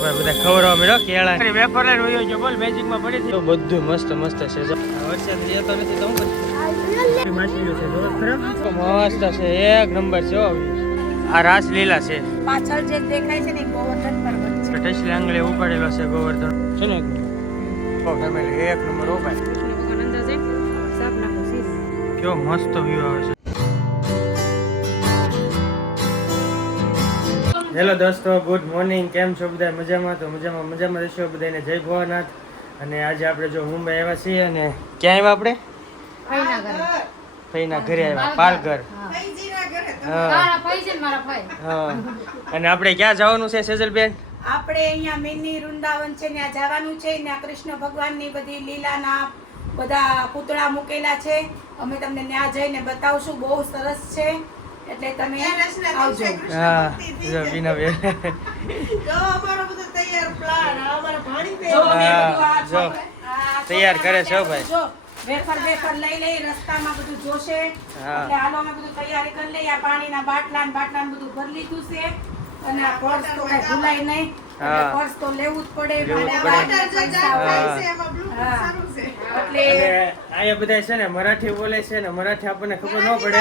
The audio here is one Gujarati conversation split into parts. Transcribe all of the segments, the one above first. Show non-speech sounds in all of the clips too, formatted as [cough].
બધા ખવડાવવા મળ્યો કેળા. વેપાર લઈને વયો ગયો બોલ મેજિકમાં પડી હતી બધું મસ્ત મસ્ત છે જો. વરસાદ લેતો નથી તો હું માછલીઓ છે જો ખરા? મસ્ત છે એક નંબર છે હો. આ રાસલીલા છે. પાછળ જે દેખાય છે ને ગોવર્ધન પર્વત છે. ટેસ્લી આંગળે ઉપાડેલો છે ગોવર્ધન. છે ને? ઓ ફેમિલી એક નંબર શીશ કેવો મસ્ત વ્યૂ આવે છે. હેલો દોસ્તો ગુડ મોર્નિંગ. કેમ છો બધા મજામાં? તો મજામાં મજામાં રહેશો બધાને જય ભવાનાથ અને આજે આપણે જો મુંબઈ આવ્યા છીએ અને ક્યાં આવ્યા આપણે? ફઈના ઘરે આવ્યા પાલઘર. અને આપણે ક્યાં જવાનું છે સેજલબેન? આપણે અહીંયા મિની વૃંદાવન છે ત્યાં જવાનું છે ત્યાં કૃષ્ણ ભગવાનની બધી લીલાના બધા પૂતળા મૂકેલા છે. અમે તમને ત્યાં જઈને બતાવશું. બહુ સરસ છે. એટલે તમે આવજો. હા જો બીનાબેન જો, પે જો. તૈયાર કરે છે ભાઈ. જો, વેફર વેફર લઈ લઈ રસ્તામાં બધું જોશે. એટલે હાલો અમે બધું તૈયારી કરી લઈએ. આ પાણીના બાટલા ને બાટલા ને બધું ભરી લીધું છે. અને આ પર્સ તો કઈ ભૂલાય નહીં. પર્સ તો લેવું જ પડે. એટલે અહીંયા બધા છે ને મરાઠી બોલે છે ને મરાઠી આપણને ખબર ન પડે.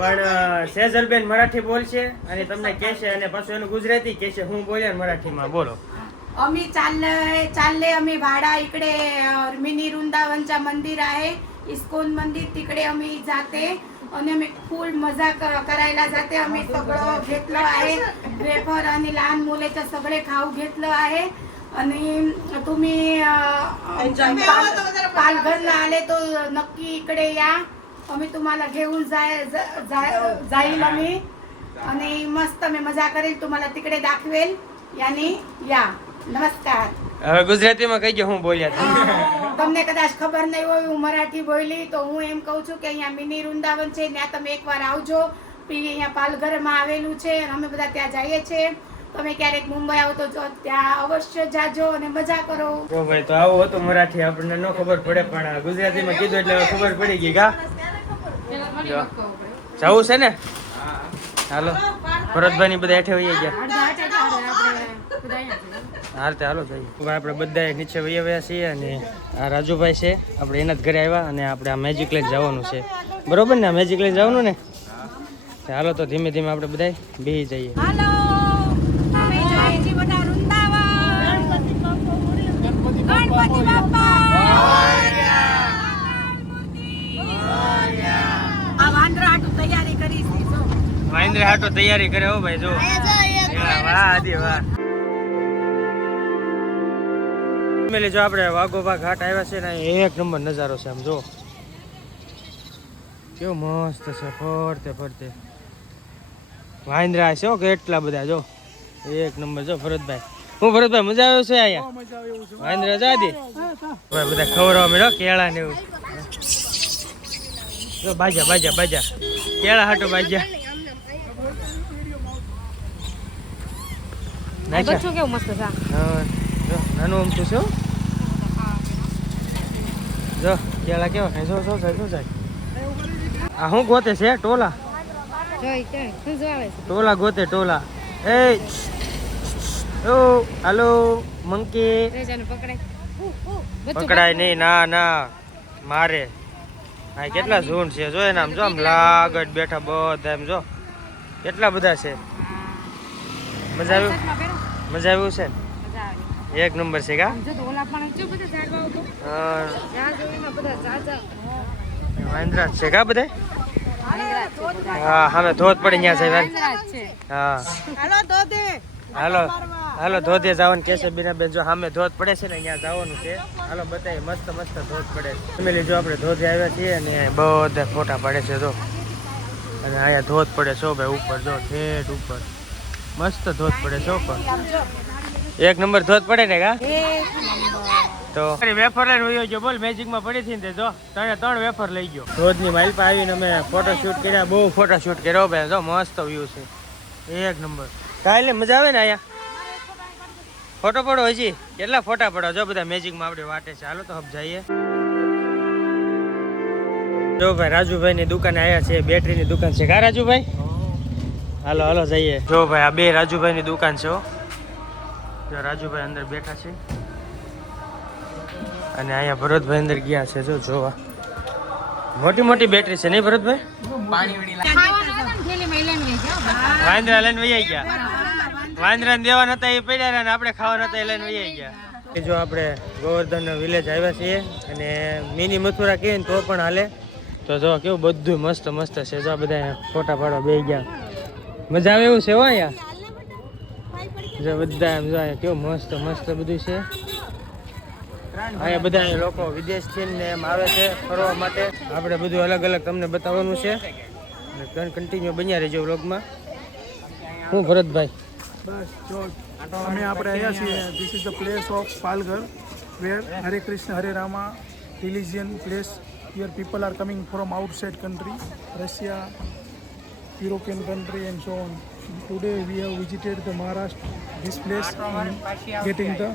પણ અ, સેજલબેન મરાઠી બોલશે અને તમને કહેશે અને પાછું એનું ગુજરાતી કહેશે હું બોલ્યા ને મરાઠીમાં બોલો आम्ही चाललंय चालले आम्ही भाडा इकडे अं, मिनी वृंदावनच्या मंदिर आहे इस्कॉन मंदिर तिकडे आम्ही जाते आणि आम्ही फुल मजा क- करायला जाते आम्ही सगळं घेतलं आहे वेफर आणि लहान मुलेचं सगळे खाऊ घेतलं आहे आणि तुम्ही अं, पाल- पालघरला आले तो नक्की इकडे या आम्ही तुम्हाला घेऊन जाय जा- जा- जाईल आम्ही आणि मस्त मी मजा करेल तुम्हाला तिकडे दाखवेल यानी या नमस्कार હવે ગુજરાતીમાં કહીજો હું બોલ્યા હતા. [laughs] તમને કદાચ ખબર નહીં હોય હું મરાઠી બોલી તો હું એમ કહું છું કે અહીંયા મિની વૃંદાવન છે ત્યાં તમે એકવાર આવજો પછી અહીંયા પાલઘરમાં આવેલું છે અને અમે બધા ત્યાં જઈએ છીએ તમે ક્યારેક મુંબઈ આવો તો જો ત્યાં અવશ્ય જાજો અને મજા કરો જો ભાઈ તો આવું હતું મરાઠી આપણને ન ખબર પડે પણ આ ગુજરાતીમાં કીધું એટલે હવે ખબર પડી ગઈ કા જો. જવું છે ને? હાલો. ભરતભાઈ ની બધા હેઠે વહી ગયા. હાલ તે હાલો જઈએ. ભાઈ, આપણે બધા નીચે વહી આવ્યા છીએ અને આ રાજુભાઈ છે. આપણે એના જ ઘરે આવ્યા અને આપણે આ મેજિક લઈને જવાનું છે. બરોબર ને? આ મેજિક લઈને જવાનું ને? હાલો, તો ધીમે ધીમે આપણે બધા બેસી જઈએ હાલો અમે જઈએ છીએ બધા વૃંદાવન ગણપતિ બાપ્પા આ વાંદરા હાટુ તૈયારી કરી છે જો મહેન્દ્ર હાટો તૈયારી કરે હો ભાઈ જો. વાહ આદિ વાહ. ફેમિલી જો આપણે વાઘોબા ઘાટ આવ્યા છે ને એક નંબર નજારો છે આમ જો. કેવો મસ્ત છે ફરતે ફરતે. વાંદરા છે હો કેટલા બધા જો. એક નંબર જો ભરતભાઈ. હું ભરતભાઈ મજા આવ્યો છે અહીંયા? વાંદરા જા દે ભાઈ બધા ખવડાવવા મળ્યો કેળા ને એવું. જો બાજા બાજા બાજા. કેળા હાટો બાજા. બચ્ચું કેવું મસ્ત છે હા, જો નાનું અમથું છે હો. જો કેળા કેવા જાય જો જાય આ શું ગોતે છે? ટોલા? છે? ટોલા ગોતે ટોલા. એ ઓ હાલો મંકી. પકડાય. નહીં ના ના. મારે. આ કેટલા ઝૂંડ છે? જો એના આમ જો આમ લાગટ બેઠા બધા એમ જો. કેટલા બધા છે? મજા આવ્યું? મજા આવ્યું છે? ને એક નંબર છે કા? વાંદરા છે કા બધે? હા હવે ધોધ પડી ત્યાં છે હા. હાલો હાલો ધોધે જવાનું કે છે બીના બેન જો સામે ધોધ પડે છે ને અહીંયા જવાનું છે. હાલો બતાવીએ મસ્ત મસ્ત ધોધ પડે છે. ફેમિલી જો આપણે ધોધે આવ્યા છીએ અને બધા ફોટા પડે છે જો. અને અહીંયા ધોધ પડે છો ભાઈ ઉપર જો ઠેઠ ઉપર. મસ્ત ધોધ પડે છો પણ. એક નંબર ધોધ પડે ને કા? તો વેફર લઈને વયો ગયો બોલ મેજિકમાં પડી હતી ને જો. તને ત્રણ વેફર લઈ ગયો. ધોધની માઇલ આવીને અમે ફોટો શૂટ કર્યા. બહુ ફોટો શૂટ કર્યો ભાઈ. જો મસ્ત વ્યૂ છે. એક નંબર. કાલે મજા આવે ને અહીંયા? ફોટો પડો હજી. કેટલા ફોટા પડો? જો બધા મેજિકમાં આપણે વાટે છે. હાલો તો હબ જઈએ જો ભાઈ રાજુભાઈ ની દુકાને આવ્યા છે. બેટરી ની દુકાન છે. કા રાજુભાઈ? હાલો હાલો, જઈએ. જો ભાઈ, આ બે રાજુભાઈ ની દુકાન છે જો રાજુભાઈ અંદર બેઠા છે. અને અહીંયા ભરતભાઈ અંદર ગયા છે, જો, જોવા. મોટી મોટી બેટરી છે નહીં ભરતભાઈ? વાંદરા લઈને વૈયા ગયા. વાંદરા દેવા નતા, એ પડ્યા અને આપણે ખાવા નતા, એ લઈને વૈયા ગયા. જો આપણે ગોવર્ધન વિલેજ આવ્યા છીએ અને મિની મથુરા કહીએ તો પણ હાલે. તો જો કેવું બધું મસ્ત મસ્ત છે. જો બધા ફોટા પાડવા બે ગયા. મજા આવે એવું છે હો અહીંયા? જો બધા એમ જો કેવું મસ્ત મસ્ત બધું છે. અહીંયા બધા લોકો વિદેશથી ને એમ આવે છે ફરવા માટે. આપણે બધું અલગ અલગ તમને બતાવવાનું છે. કન્ટિન્યુ બન્યા રહેજો વ્લોગમાં. હું ભરતભાઈ? બસ જો અમે આપણે આવ્યા છીએ. This is the place of Palghar where Hare Krishna Hare Rama religion place here people are coming from outside country Russia European country and so on today we have visited the Maharashtra this place getting the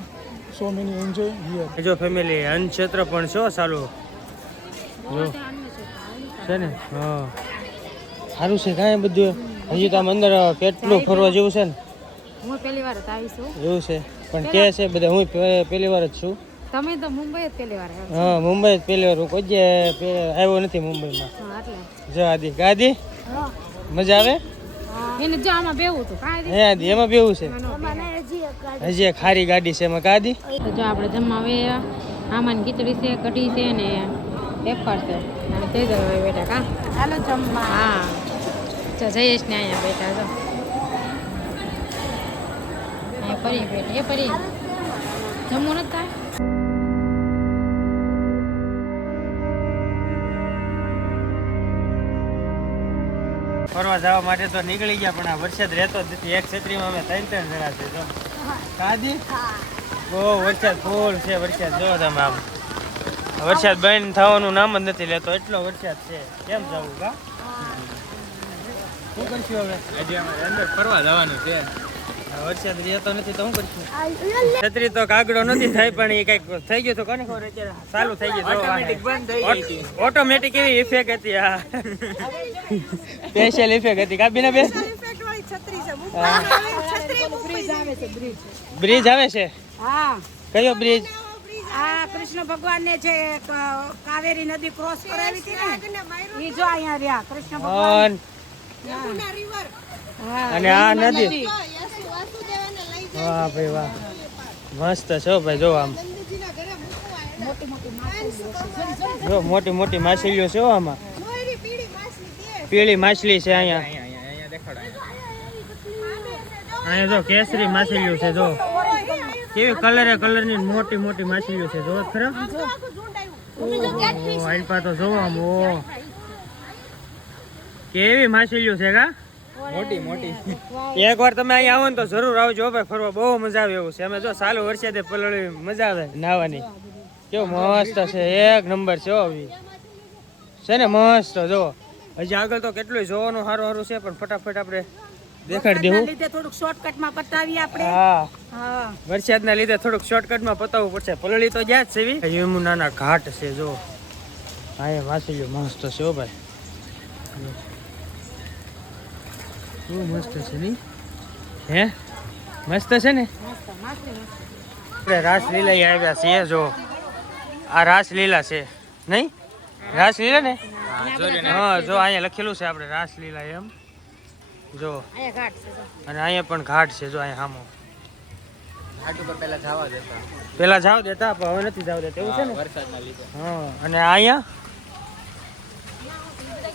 so many enjoy here જો ફેમિલી અન્નક્ષેત્ર પણ છો સારું. જો. છે ને? હા. સારું છે કાંઈ બધું હજી તો આમ અંદર કેટલું ફરવા જેવું છે ને? હું પહેલી વાર જ આવી છું. એવું છે? પણ કે છે બધા હું પહેલી વાર જ છું. તમે તો મુંબઈ જ પહેલી વાર આવ્યા હા મુંબઈ જ પહેલી વાર. હું કોઈ જગ્યાએ આવ્યો નથી મુંબઈમાં. હા, જો આદિ ગાદી? મજા આવે? એને જો આમાં બેવું હતું. કાંઈ એમાં બેવું છે? હજી ખારી ગાડી છે એમાં કાદી તો જો આપણે જમવા આવ્યા આમાં ખીચડી છે કઢી છે ને પેપર છે. અને તે બેટા કા? ચાલો જમવા. હા. જો જયેશ ને અહીંયા બેઠા જો. અહીંયા ફરી બેઠી એ પરી જમવું નથી ફરવા જવા માટે તો નીકળી ગયા પણ આ વરસાદ રહેતો જ નથી. એક છત્રીમાં અમે ત્રણ ત્રણ જણા છે જો. કાદી બહુ વરસાદ ફૂલ છે વરસાદ. જો તમે આમ. વરસાદ બંધ થવાનું નામ જ નથી લેતો એટલો વરસાદ છે. કેમ જવું કા? શું કરશું હવે? આજે અમે અંદર ફરવા જવાનું છે. વરસાદ રહેતો નથી તો શું? કરશું છત્રી તો કાગડો નથી થાય પણ એ કંઈક થઈ ગયું તો કોને ખબર? અત્યારે ચાલુ થઈ ગયું ઓટોમેટિક બંધ થઈ ગઈ ઓટોમેટિક એવી ઇફેક્ટ હતી આ સ્પેશિયલ ઇફેક્ટ હતી. કાબીના બેન બ્રિજ આવે છે હા. કયો બ્રિજ આ કૃષ્ણ ભગવાનને જે કાવેરી નદી ક્રોસ કરાવી હતી ને ઈ જો અહીંયા રહ્યા કૃષ્ણ ભગવાન. અને આ નદી. વાહ ભાઈ વાહ. મસ્ત છે ભાઈ જો આમ. જો મોટી મોટી માછલીઓ છે આમાં. પીળી માછલી છે અહીંયા. અહીંયા જો કેસરી માછલીઓ છે જો. કેવી કલરે કલરની મોટી મોટી માછલીઓ છે જો ખરા? ઓહો, તો જોવો કેવી માછલીઓ છે કા? મોટી મોટી. [laughs] એક વાર તમે અહીંયા આવો ને તો જરૂર આવજો ભાઈ ફરવા. બહુ મજા આવે એવું છે. અમે જો સાલો વરસાદે પલળી મજા આવે નાવાની કેવું મસ્ત છે એક નંબર છે હો છે ને મસ્ત જો. હજી આગળ તો કેટલું જોવાનું સારું સારું છે પણ ફટાફટ આપણે દેખાડી દેવું. લીધે થોડુંક શોર્ટકટમાં પતાવી આપણે. હા. હા. વરસાદના લીધે થોડુંક શોર્ટકટમાં પતાવવું પડશે. પલળી તો જ્યાં જ છે. યમુનાના ઘાટ છે જો. હા એ વાસી મસ્ત છે ભાઈ. બહુ મસ્ત છે નહીં? હે? મસ્ત છે ને? આપણે રાસલીલા આવ્યા છીએ જો. આ રાસલીલા છે. નહીં? રાસલીલા ને? હા જો અહીંયા લખેલું છે આપણે રાસલીલા એમ. જો. અને અહીંયા પણ ઘાટ છે જો અહીંયા સામો પેલા જાવ દેતા. પણ હવે નથી જાવ દેતા. એવું છે ને? હા અને અહીંયા?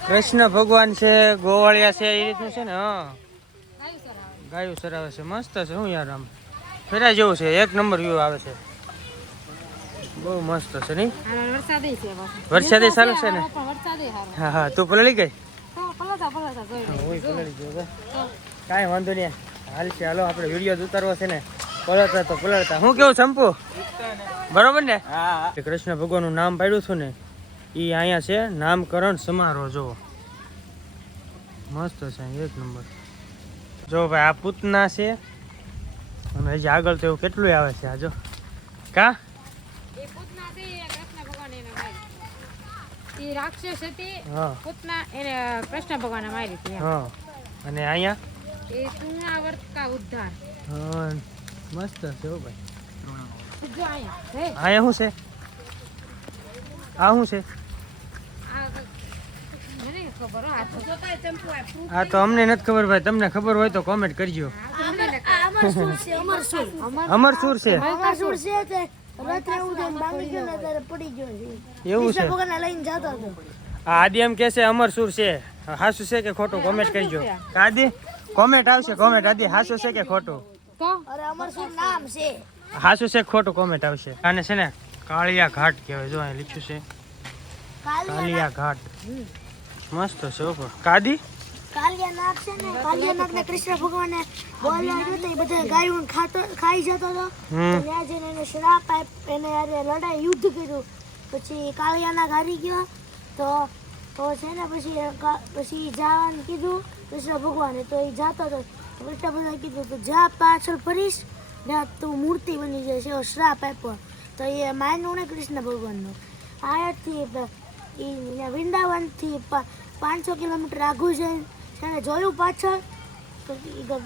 કૃષ્ણ ભગવાન છે ગોવાળિયા છે એ રીતનું છે ને હા. ગાયું સરાવે છે મસ્ત છે શું યાર આમ. ફેરા જેવું છે એક નંબર વ્યૂ આવે છે. બહુ મસ્ત છે નહીં? વરસાદે સારું ચાલુ છે ને? હા હા તું પલળી ગઈ. હું કાંઈ વાંધો નહીં. હાલ છે હાલો આપણે વીડિયો જ ઉતારવો છે ને. પલળતા તો પલળતા. હું કેવું ચંપુ બરોબર ને? કૃષ્ણ ભગવાનનું નામ પાડ્યું છું ને એ અહીંયા છે નામકરણ સમારોહ જો મસ્ત છે એક નંબર. જો ભાઈ આ પૂતના છે. અને હજી આગળ તો એવું કેટલું આવે છે આ જો. કા? રાક્ષસ હતી પૂતના એને કૃષ્ણ ભગવાને મારી હતી અને અહીંયા? એ તુણાવર્ત કા ઉદ્ધાર. હા મસ્ત છે ભાઈ. જો અહીંયા અહીંયા શું છે? આ શું છે? હો, આ તો અમને નથી ખબર ભાઈ તમને ખબર હોય તો કોમેન્ટ કરજો. અમરસુર છે અમરસુર અમરસુર છે. એવું છે? આદિ એમ કે છે અમરસુર છે. હાસુ છે કે ખોટું? કોમેન્ટ કરજો. આદિ કોમેન્ટ આવશે કોમેન્ટ આદિ હાસુ છે કે ખોટું? તો? અરે અમરસુર નામ છે. હાસુ છે કે ખોટું? કોમેન્ટ આવશે. અને છે ને કાળિયા ઘાટ કહેવાય. જો અહીં લખ્યું છે. કાલિયા ઘાટ. મસ્ત છે હો કાદી? કાલિયા નાગ છે ને કાલિયા નાગ ને કૃષ્ણ ભગવાને બોલવા ગયો તો એ બધા ગાયું ખાતો ખાઈ જતો હતો. ત્યાં જઈને એને શ્રાપ આપ એને યારે લડાઈ યુદ્ધ કર્યું. પછી કાલિયા નાગ હારી ગયો. તો તો છે ને પછી પછી જવાનું કીધું કૃષ્ણ ભગવાને. તો એ જાતો હતો તો કૃષ્ણ ભગવાને કીધું તું જા પાછળ ફરીશ ને તું મૂર્તિ બની જશે એવો શ્રાપ આપ્યો. તો એ માન્યું ને કૃષ્ણ ભગવાનનું. આયાથી એ વૃંદાવનથી પાંચસો કિલોમીટર આઘું છે. છે ને જોયું પાછળ?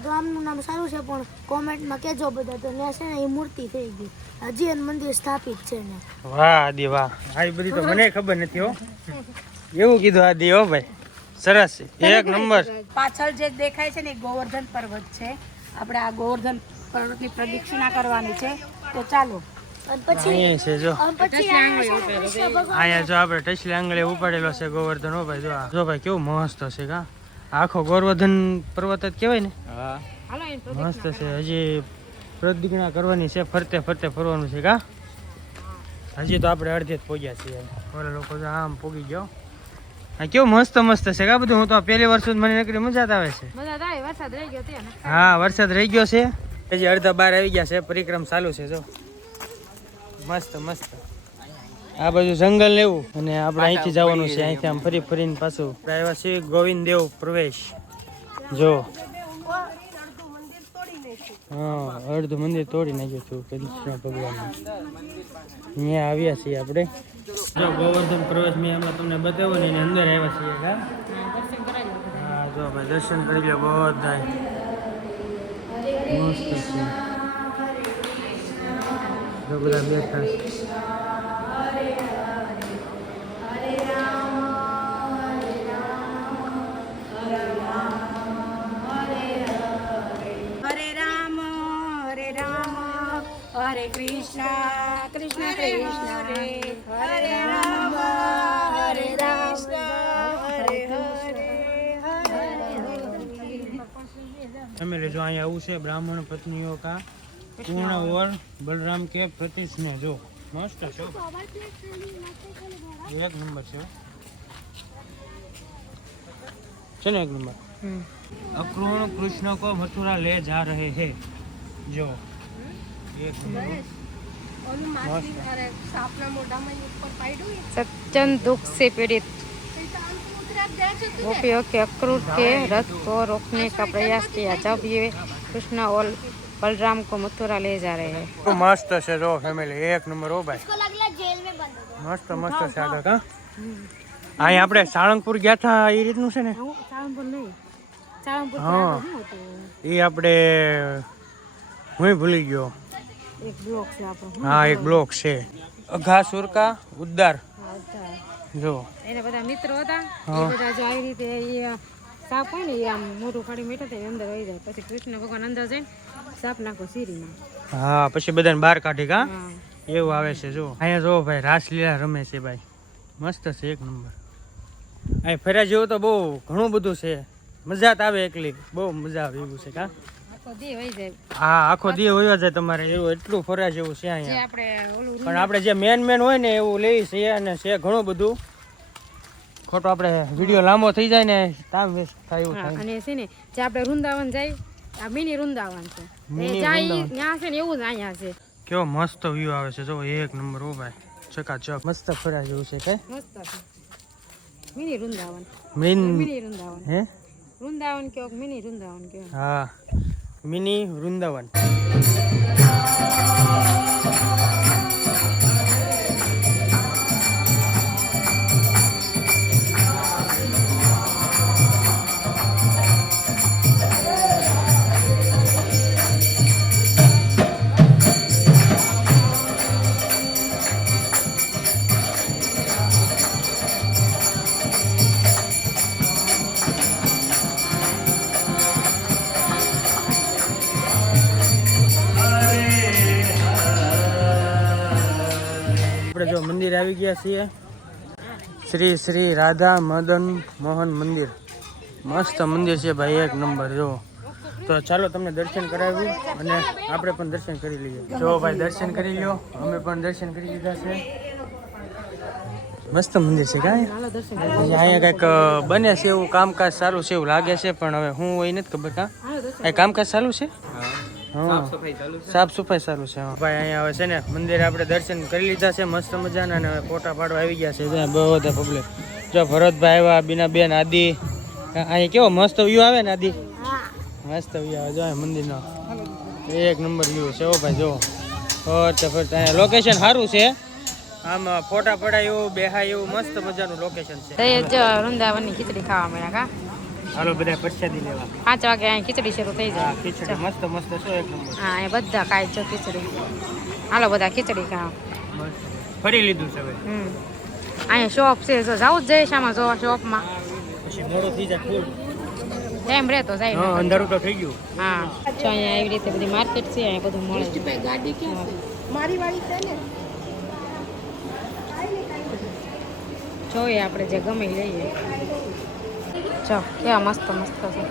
ગામનું નામ સારું છે પણ કોમેન્ટમાં કહેજો બધા. તો ત્યાં છે ને એ મૂર્તિ થઈ ગઈ. હજી એનું મંદિર સ્થાપિત છે ને. વાહ આદિ વાહ. આ બધી તો મને ખબર નથી હો. એવું કીધું આદિ હો ભાઈ. સરસ. એક નંબર. પાછળ જે દેખાય છે ને એ ગોવર્ધન પર્વત છે. આપણે આ ગોવર્ધન પર્વતની પ્રદક્ષિણા કરવાની છે. તો ચાલો. અને પછી અહીં છે જો. અને પછી આ છે ને કૃષ્ણ ભગવાન. અહીંયા જો આપણે ટચલી આંગળે ઉપાડેલો છે ગોવર્ધન. ભાઈ જો આ. જો ભાઈ કેવું મસ્ત છે કા? આખો ગોવર્ધન પર્વત જ કહેવાય ને? મસ્ત છે. હજી પ્રદિજ્ઞા કરવાની છે ફરતે ફરતે ફરવાનું છે કા? હજી તો આપણે અડધે જ પોગ્યા છીએ. ઓલા લોકો તો આમ પોગી ગયો. હા કેવું મસ્ત મસ્ત છે કા બધું? હું તો પહેલી વર્ષ મને નકરી મજા આવે છે. મજા થાય વરસાદ રહી ગયો ત્યાં હા વરસાદ રહી ગયો છે. હજી અડધા બાર આવી ગયા છે પરિક્રમ ચાલુ છે જો. મસ્ત મસ્ત. આ બાજુ જંગલ લેવું અને આપણે અહીંથી જવાનું છે અહીંથી આમ ફરી ફરીને પાછું. આવ્યા છીએ ગોવિંદ દેવ પ્રવેશ. જો. હા અડધું મંદિર તોડી નાખ્યું હતું કૃષ્ણ ભગવાન અહીંયા આવ્યા છીએ આપણે. જો ગોવર્ધન પ્રવેશ મેં હમણાં તમને બતાવ્યો ને એની અંદર આવ્યા છીએ હા? જો ભાઈ દર્શન કરી લો બધા મસ્ત છે. જો બધા બેઠા. હરે રામ હરે હરે કૃષ્ણ કૃષ્ણ કૃષ્ણ. હરે હરે રામ હરે રામ. હરે તમે લેજો અહીંયા આવું છે બ્રાહ્મણ પત્નીઓ કા પૂર્ણ ઓર બલરામ કે પ્રતિષ્ઠને જો મસ્ત છે હો. એક નંબર છે હો. છે ને એક નંબર અક્રૂણ કૃષ્ણ કો મથુરા ले जा रहे हैं જો એક નંબર હો. મસ્ત. सच्चन दुख से पीड़ित गोपियों के अक्रूर के रथ को रोकने का प्रयास किया जब ये कृष्ण और बलराम को मथुरा ले जा रहे हैं બહુ મસ્ત છે જો ફેમિલી એક નંબર હો ભાઈ उसको लगला जेल में बंद हो મસ્ત મસ્ત છે આગળ કા અહીં આપણે સાળંગપુર ગયા હતા એ રીતનું છે ને સાળંગપુર નહીં સાળંગપુર હા એ આપણે હું ભૂલી ગયો એક બ્લોક છે આપણો હા એક બ્લોક છે અઘાસુર કા ઉદ્ધાર જો એને બધા મિત્રો હતા એ હા. બધા જો આવી રીતે એ સાપ હોય ને એ આમ મોટું ફાડી મેટા થાય અંદર આવી જાય પછી કૃષ્ણ ભગવાન અંદર જઈને સાપ નાખો સીરીમાં. હા પછી બધાને બહાર કાઢી કા? એવું આવે છે જો અહીંયા જો ભાઈ રાસલીલા રમે છે ભાઈ. મસ્ત છે એક નંબર. અહીં ફર્યા જેવું તો બહુ ઘણું બધું છે. મજા જ આવે એકલી. બહુ મજા આવે એવું છે કા? હા આખો દી હોય છે તમારે. એવું એટલું ફર્યા જેવું છે અહીંયા. પણ આપણે જે મેન મેન હોય ને એવું લઈ છે અને છે ઘણું બધું. ખોટો આપણે વીડિયો લાંબો થઈ જાય ને ટાઈમ વેસ્ટ થાય એવું થાય. અને છે ને જે આપણે વૃંદાવન જાય આ મિની વૃંદાવન છે. ત્યાં છે ને એવું જ અહીંયા છે. કેવો મસ્ત વ્યૂ આવે છે. જો એક નંબર ઓ ભાઈ. ચકાચક. મસ્ત ફરા જેવું છે કઈ મસ્ત મિની વૃંદાવન. મીન વૃંદાવન. હે? વૃંદાવન કયો મિની વૃંદાવન કયો હા. મિની વૃંદાવન. આવી ગયા છીએ. શ્રી શ્રી રાધા મદન મોહન મંદિર. મસ્ત મંદિર છે ભાઈ, એક નંબર, જો. તો ચાલો તમને દર્શન કરાવ્યું અને આપણે પણ દર્શન કરી લઈએ. જો ભાઈ, દર્શન કરી લ્યો. અમે પણ દર્શન કરી લીધા છે. મસ્ત મંદિર છે કાંઈ? અહીંયા કંઈક બને છે એવું કામકાજ સારું છે એવું લાગે છે, પણ હવે હું હોય નથી ખબર કાં. કામકાજ સારું છે? સાફ સફાઈ ચાલુ છે? હા. ભાઈ અહીંયા આવે છે ને મંદિર આપણે દર્શન કરી લીધા છે મસ્ત મજાના અને હવે ફોટા પાડવા આવી ગયા છે ત્યાં બહુ બધા પબ્લિક જો ભરતભાઈ આવ્યા બીના બેન આદિ અહીં કેવો મસ્ત વ્યૂ આવે ને આદિ? મસ્ત વ્યૂ આવે જો મંદિરનો. એક નંબર વ્યૂ છે ઓ ભાઈ જો ફરતે ફરતે અહીંયા લોકેશન સારું છે. આમ ફોટા પડાય એવું બેહાય એવું મસ્ત મજાનું લોકેશન છે. વૃંદાવનની ખીચડી ખાવા મળ્યા કા? હાલો બધા પ્રસાદી લેવા. પાંચ વાગે અહીં ખીચડી શરૂ થઈ જાય. ખીચડી. મસ્ત મસ્ત છે એક નંબર. હા એ બધા ખાય છે ખીચડી. હાલો બધા ખીચડી ખાવ. ફરી લીધું છે હવે. અહીંયા શોપ છે જો જવું જ જઈશ આમાં જોવા શોપમાં. પછી મોડો થઈ જાય ફૂલ. ટાઈમ રહેતો જાય હા અંધારું તો થઈ ગયું. હા. જો અહીંયા એવી રીતે બધી માર્કેટ છે અહીંયા બધું મળે. છે? જોઈએ આપણે જે ગમે લઈએ. જો કેવા મસ્ત મસ્ત છે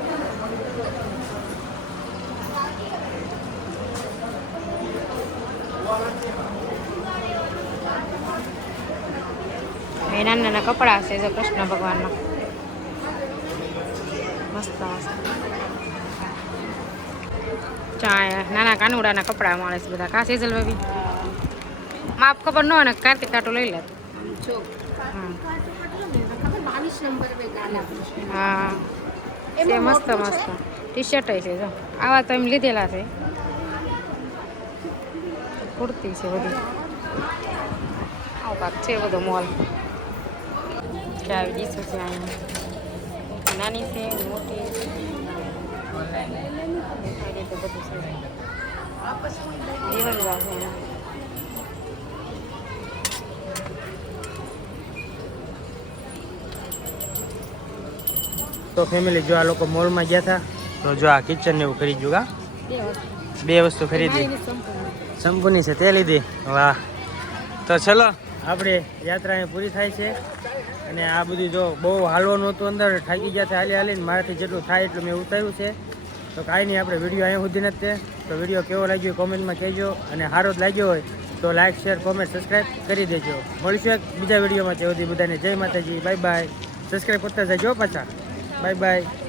એ નાના નાના કપડા છે જો કૃષ્ણ ભગવાનના મસ્ત મસ્ત ચા નાના કાનુડાના કપડા મળે છે બધા કા સેજલ બેબી માપ ખબર ન હોય ને કાર્તિક કાંટો લઈ લે હા છે મસ્ત મસ્ત ટી શર્ટ છે જો આવા તો એમ લીધેલા છે કુર્તી છે બધી આવું કાંક છે બધો મોલ આવી ડીશો છે નાની છે મોટી આ રીતે બધું છે જીવનદા છે એમાં. તો ફેમિલી જો આ લોકો મોલમાં ગયા હતા તો જો આ કિચન ને એવું કરી ગયું કા? બે વસ્તુ. ખરીદી. શંભુની છે તે લીધી. વાહ. તો ચલો આપણે યાત્રા અહીં પૂરી થાય છે. અને આ બધું જો બહુ હાલવાનું હતું અંદર થાકી ગયા હતા હાલી હાલીને મારાથી જેટલું થાય એટલું મેં ઉતાર્યું છે. તો કાંઈ નહીં આપણે વીડિયો અહીંયા સુધી નથી. તો વીડિયો કેવો લાગ્યો કોમેન્ટમાં કહેજો. અને સારો જ લાગ્યો હોય તો લાઇક શેર કોમેન્ટ સબસ્ક્રાઈબ કરી દેજો. મળીશું એક બીજા વિડીયોમાં તે સુધી બધાને. જય માતાજી બાય બાય સબસ્ક્રાઈબ કરતા જજો પાછા. Bye bye